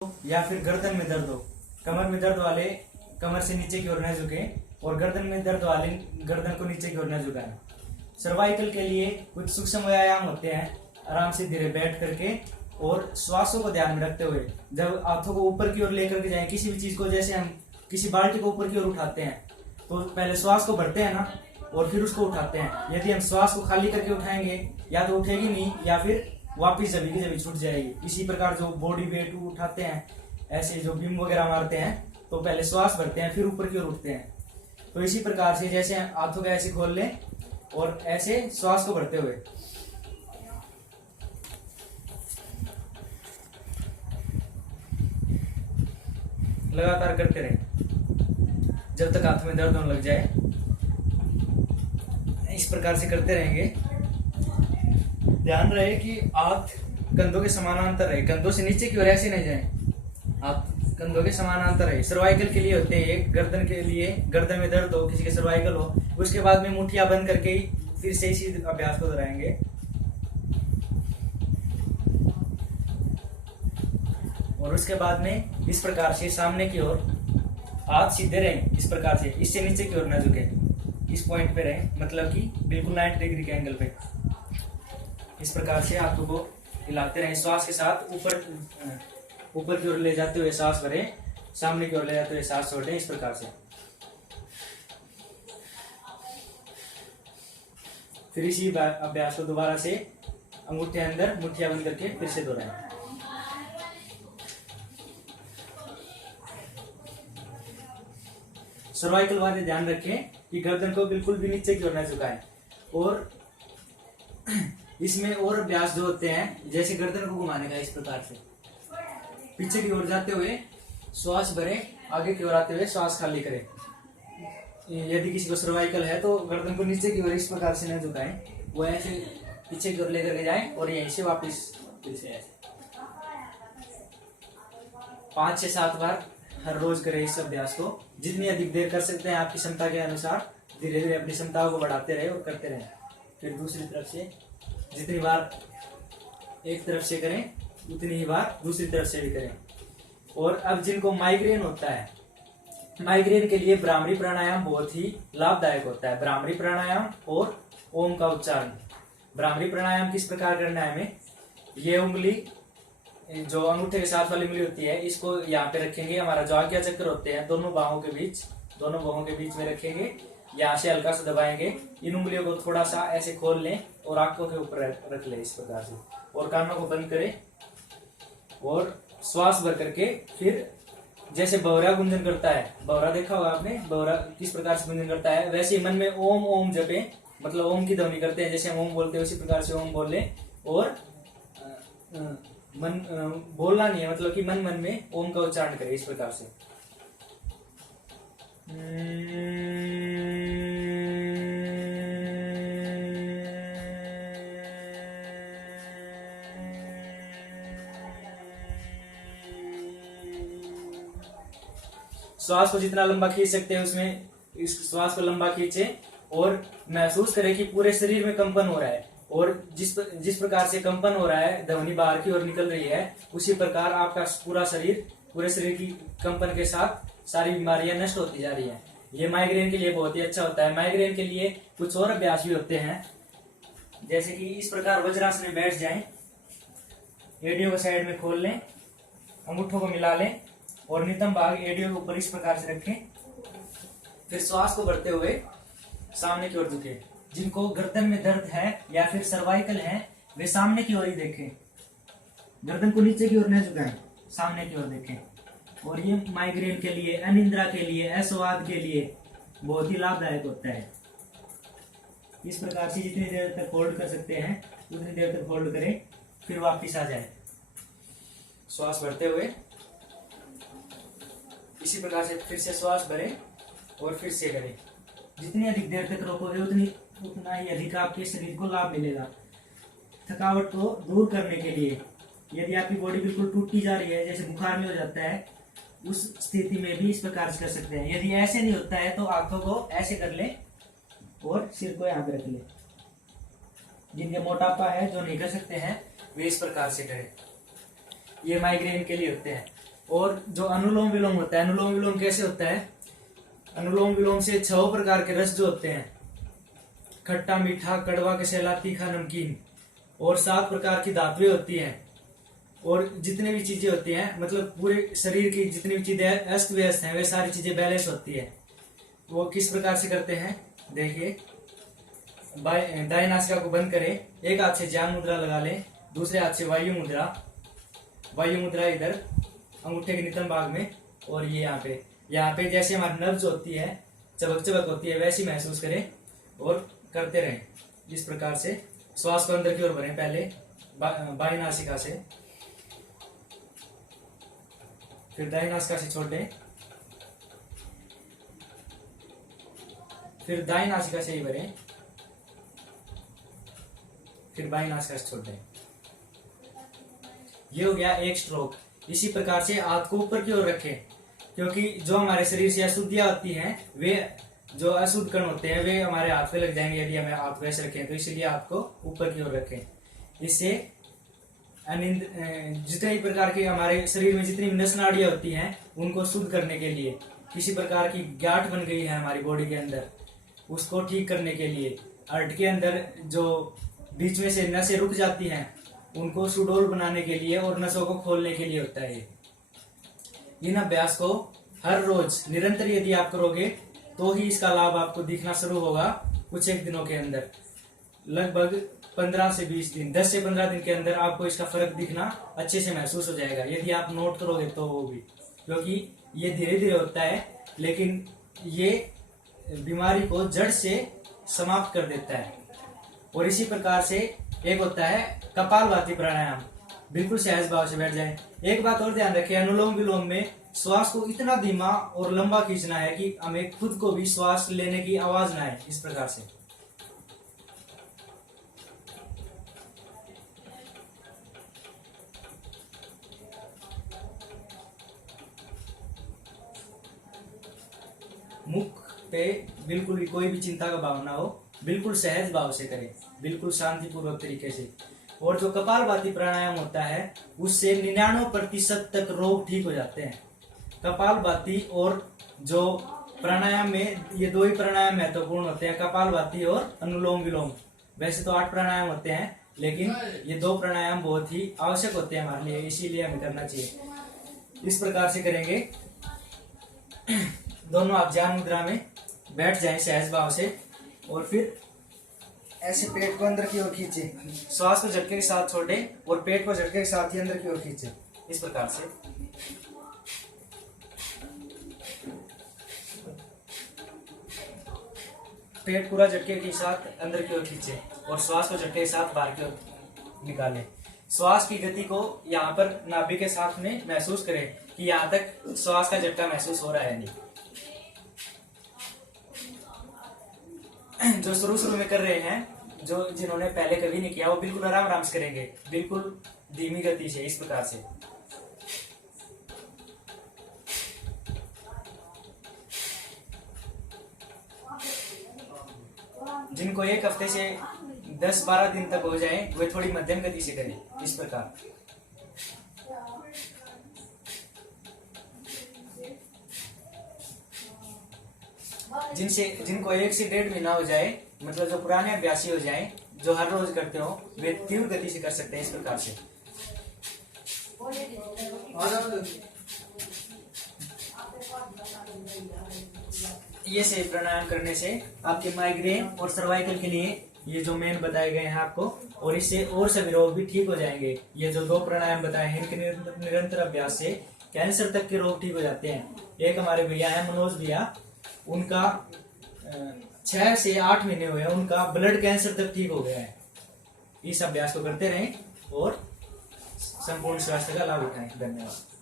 या फिर गर्दन में दर्द हो, कमर में दर्द वाले कमर से नीचे की ओर न झुके और गर्दन में दर्द वाले गर्दन को नीचे की ओर न झुकाएं। सर्वाइकल के लिए कुछ सूक्ष्म व्यायाम होते हैं। आराम से धीरे बैठ करके और श्वासों को ध्यान में रखते हुए जब हाथों को ऊपर की ओर लेकर के जाएं, किसी भी चीज को, जैसे हम किसी बाल्टी को ऊपर की ओर उठाते हैं तो पहले श्वास को भरते हैं ना और फिर उसको उठाते हैं। यदि हम श्वास को खाली करके उठाएंगे या तो उठेगी नहीं या फिर वापिस जभी की जभी छूट जाएगी। इसी प्रकार जो बॉडी वेट उठाते हैं, ऐसे जो बीम वगैरह मारते हैं तो पहले श्वास भरते हैं फिर ऊपर की ओर उठते हैं। तो इसी प्रकार से जैसे हाथों को ऐसे खोल लें और ऐसे श्वास को भरते हुए लगातार करते रहें जब तक हाथ में दर्द होने लग जाए। इस प्रकार से करते रहेंगे। ध्यान रहे कि हाथ कंधों के समानांतर रहे, कंधों से नीचे की ओर ऐसे नहीं जाए, हाथ कंधों के समानांतर रहे। सर्वाइकल के लिए होते हैं एक, गर्दन के लिए, गर्दन में दर्द हो, किसी के सर्वाइकल हो, उसके बाद में मुठ्ठियां बंद करके ही फिर से इसी अभ्यास को दोहराएंगे। और उसके बाद में इस प्रकार से सामने की ओर हाथ सीधे रहें, इस प्रकार से, इससे नीचे की ओर न झुके, इस पॉइंट पे रहें, मतलब कि बिल्कुल 90 डिग्री के एंगल पे। इस प्रकार से हाथों को हिलाते रहें, श्वास के साथ ऊपर की ओर ले जाते हुए सांस भरें, सामने की ओर ले जाते हुए सांस छोड़ें। इस प्रकार से फिर इसी अभ्यास को दोबारा से अंगूठे अंदर मुठ्ठियां बंद करके फिर से दोहराएं। सर्वाइकल वाले ध्यान रखें कि गर्दन को बिल्कुल भी नीचे की ओर न झुकाएं। और इसमें और अभ्यास जो होते हैं, जैसे गर्दन को घुमाने का, इस प्रकार से पीछे की ओर जाते हुए श्वास भरें, आगे की ओर आते हुए श्वास खाली करें। यदि किसी को सर्वाइकल है तो गर्दन को नीचे की ओर इस प्रकार से न झुकाएं, वो ऐसे पीछे की ओर लेकर के जाएं और यहीं से वापस फिर से ऐसे 5 से 7 बार हर रोज करें इस अभ्यास को। जितनी अधिक देर कर सकते हैं आपकी क्षमता के अनुसार धीरे धीरे अपनी क्षमताओं को बढ़ाते रहे और करते रहें। फिर दूसरी तरफ से जितनी बार एक तरफ से करें उतनी ही बार दूसरी तरफ से भी करें। और अब जिनको माइग्रेन होता है, माइग्रेन के लिए भ्रामरी प्राणायाम बहुत ही लाभदायक होता है। भ्रामरी प्राणायाम और ओम का उच्चारण। भ्रामरी प्राणायाम किस प्रकार करना है हमें, ये उंगली जो अंगूठे के साथ वाली उंगली होती है इसको यहाँ पे रखेंगे, हमारा जो आज्ञा चक्र होते हैं दोनों बाहों के बीच में रखेंगे, यहाँ से हल्का सा दबाएंगे। इन उंगलियों को थोड़ा सा ऐसे खोल लें और आंखों के ऊपर रख लें इस प्रकार से, और कानों को बंद करें और श्वास भर करके फिर जैसे बवरा गुंजन करता है, बवरा देखा होगा आपने, बवरा किस प्रकार से गुंजन करता है, वैसे ही मन में ओम ओम जपे, मतलब ओम की ध्वनि करते हैं, जैसे हम ओम बोलते हैं उसी प्रकार से ओम बोल लें। और मन बोलना नहीं है, मतलब कि मन मन में ओम का उच्चारण करें इस प्रकार से। श्वास को जितना लंबा खींच सकते हैं उसमें इस श्वास को लंबा खींचे और महसूस करें कि पूरे शरीर में कंपन हो रहा है। और जिस प्रकार से कंपन हो रहा है, ध्वनि बाहर की ओर निकल रही है, उसी प्रकार आपका पूरे शरीर की कंपन के साथ सारी बीमारियां नष्ट होती जा रही है। ये माइग्रेन के लिए बहुत ही अच्छा होता है। माइग्रेन के लिए कुछ और अभ्यास भी होते हैं, जैसे कि इस प्रकार वज्रासन में बैठ जाएं, एडियो को साइड में खोल लें, अंगूठों को मिला लें और नितंब भाग एडियो के ऊपर इस प्रकार से रखें। फिर श्वास को भरते हुए सामने की ओर झुके। जिनको गर्दन में दर्द है या फिर सर्वाइकल है वे सामने की ओर ही देखें, गर्दन को नीचे की ओर न झुकाएं, सामने की ओर देखें। और ये माइग्रेन के लिए, अनिद्रा के लिए, अस्वाद के लिए बहुत ही लाभदायक होता है। इस प्रकार से जितनी देर तक होल्ड कर सकते हैं उतनी देर तक होल्ड करें, फिर वापिस आ जाए श्वास भरते हुए। इसी प्रकार से फिर से श्वास भरें और फिर से करें। जितनी अधिक देर तक रोकोगे उतना ही अधिक आपके शरीर को लाभ मिलेगा। थकावट को दूर करने के लिए, यदि आपकी बॉडी बिल्कुल टूटती जा रही है, जैसे बुखार में हो जाता है, उस स्थिति में भी इस प्रकार से कर सकते हैं। यदि ऐसे नहीं होता है तो हाथों को ऐसे कर लें और सिर को यहाँ पे रख लें। जिनके मोटापा है, जो नहीं कर सकते हैं, वे इस प्रकार से करें। ये माइग्रेन के लिए होते हैं। और जो अनुलोम विलोम होता है, अनुलोम विलोम कैसे होता है? अनुलोम विलोम से 6 प्रकार के रस जो होते हैं, खट्टा, मीठा, कड़वा, कसेला, तीखा, नमकीन, और 7 प्रकार की धातुएं होती हैं, और जितनी भी चीजें होती हैं, मतलब पूरे शरीर की जितनी भी चीजें अस्त व्यस्त हैं, वे सारी चीजें बैलेंस होती है। वो किस प्रकार से करते हैं? देखिए, दाएं नासिका को बंद करें, एक हाथ से ज्ञान मुद्रा लगा लें, दूसरे हाथ से वायु मुद्रा, वायु मुद्रा इधर अंगूठे के नितंब भाग में, और ये यहाँ पे जैसे हमारी नब्ज होती है, चबक चबक होती है, वैसी महसूस करें और करते रहें। इस प्रकार से श्वास को अंदर की ओर भरें, पहले बाईं नासिका से, फिर दाईं नासिका से छोड़ दें, फिर दाईं नासिका से ही भरें, फिर बाईं नासिका से छोड़ दें। ये हो गया एक स्ट्रोक। इसी प्रकार से हाथ को ऊपर की ओर रखें, क्योंकि जो हमारे शरीर से अशुद्धियां होती हैं, वे जो अशुद्ध कण होते हैं वे हमारे हाथ पे लग जाएंगे यदि हमें हाथ वैसे रखें, तो इसलिए हाथ को ऊपर की ओर रखें। इससे जितने प्रकार के हमारे शरीर में जितनी नस नाड़ियां होती हैं उनको शुद्ध करने के लिए, किसी प्रकार की गांठ बन गई है हमारी बॉडी के अंदर, उसको ठीक करने के लिए, हार्ट के अंदर जो बीच में से नसें रुक जाती हैं उनको सुडौल बनाने के लिए और नसों को खोलने के लिए होता है। इन अभ्यास को हर रोज निरंतर यदि आप करोगे तो ही इसका लाभ आपको दिखना शुरू होगा। कुछ एक दिनों के अंदर, लगभग 15 से 20 दिन, 10 से 15 दिन के अंदर आपको इसका फर्क दिखना अच्छे से महसूस हो जाएगा, यदि आप नोट करोगे तो वो भी, क्योंकि ये धीरे धीरे होता है, लेकिन ये बीमारी को जड़ से समाप्त कर देता है। और इसी प्रकार से एक होता है कपालभाति प्राणायाम, बिल्कुल सहज भाव से बैठ जाएं। एक बात और ध्यान रखें, अनुलोम विलोम में श्वास को इतना धीमा और लंबा खींचना है कि हमें खुद को भी श्वास लेने की आवाज ना आए। इस प्रकार से मुख पे बिल्कुल भी कोई भी चिंता का भाव ना हो, बिल्कुल सहज भाव से करें, बिल्कुल शांतिपूर्वक तरीके से। और जो कपालभाति प्राणायाम होता है उससे 99% तक रोग ठीक हो जाते हैं। कपालभाति और जो प्राणायाम में ये 2 ही प्राणायाम महत्वपूर्ण होते हैं, कपालभाति और अनुलोम विलोम। वैसे तो 8 प्राणायाम होते हैं, लेकिन ये 2 प्राणायाम बहुत ही आवश्यक होते हैं हमारे लिए, इसीलिए हमें करना चाहिए। इस प्रकार से करेंगे, दोनों आप ध्यान मुद्रा में बैठ जाएं सहज भाव से, और फिर ऐसे पेट को अंदर की ओर खींचे, श्वास को झटके के साथ छोड़े और पेट को झटके के साथ ही अंदर की ओर खींचे। इस प्रकार से पेट पूरा झटके के साथ अंदर की ओर खींचे और श्वास को झटके के साथ बाहर की ओर निकालें। श्वास की गति को यहाँ पर नाभि के साथ में महसूस करें कि यहाँ तक श्वास का झटका महसूस हो रहा है नहीं। जो शुरू में कर रहे हैं, जो जिन्होंने पहले कभी नहीं किया, वो बिल्कुल आराम आराम से करेंगे, बिल्कुल धीमी गति से। इस प्रकार से जिनको 1 हफ्ते से 10-12 दिन तक हो जाए, वे थोड़ी मध्यम गति से करें। इस प्रकार जिनको 1 से 1.5 महीना हो जाए, मतलब जो पुराने अभ्यासी हो जाए, जो हर रोज करते हो, वे तीव्र गति से कर सकते हैं। इस प्रकार से ये से प्राणायाम करने से आपके माइग्रेन और सर्वाइकल के लिए ये जो मेन बताए गए हैं आपको, और इससे और सभी रोग भी ठीक हो जाएंगे। ये जो 2 प्राणायाम बताए हैं, इनके निरंतर अभ्यास से कैंसर तक के रोग ठीक हो जाते हैं। एक हमारे भैया है मनोज भैया, उनका 6 से 8 महीने हुए, उनका ब्लड कैंसर तक ठीक हो गया है। इस अभ्यास को करते रहें और संपूर्ण स्वास्थ्य का लाभ उठाएं। धन्यवाद।